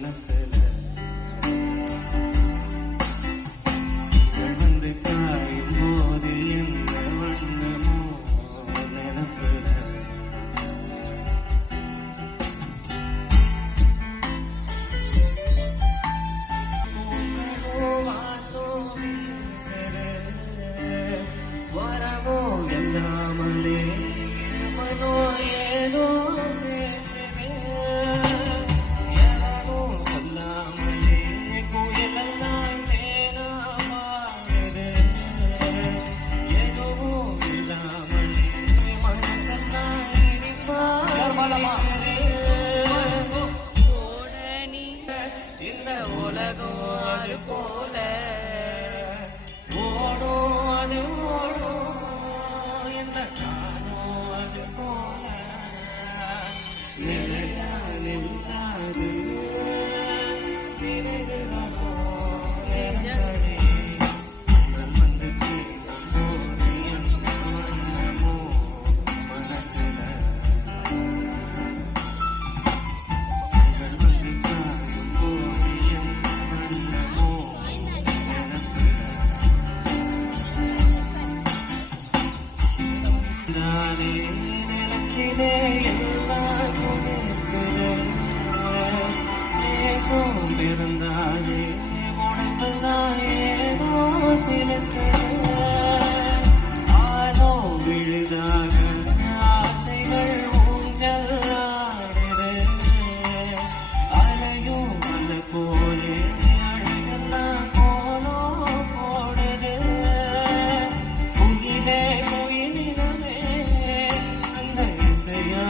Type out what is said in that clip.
மனசுல விழுந்து காயும் போது என்ன வண்ணமோ நினப்புல வரவோ எல்லாமலே உலகம் அது போல. ஓடும் அது ஓடும் இந்த காலம் அது போல. நிலையா நில்லாது நானே நிலத்திலே எல்லாரும் இருக்கிறேன் நேசம் பிறந்தாலே உடம்பெல்லாம் ஏதோ சிலிர்க்கிறேன்.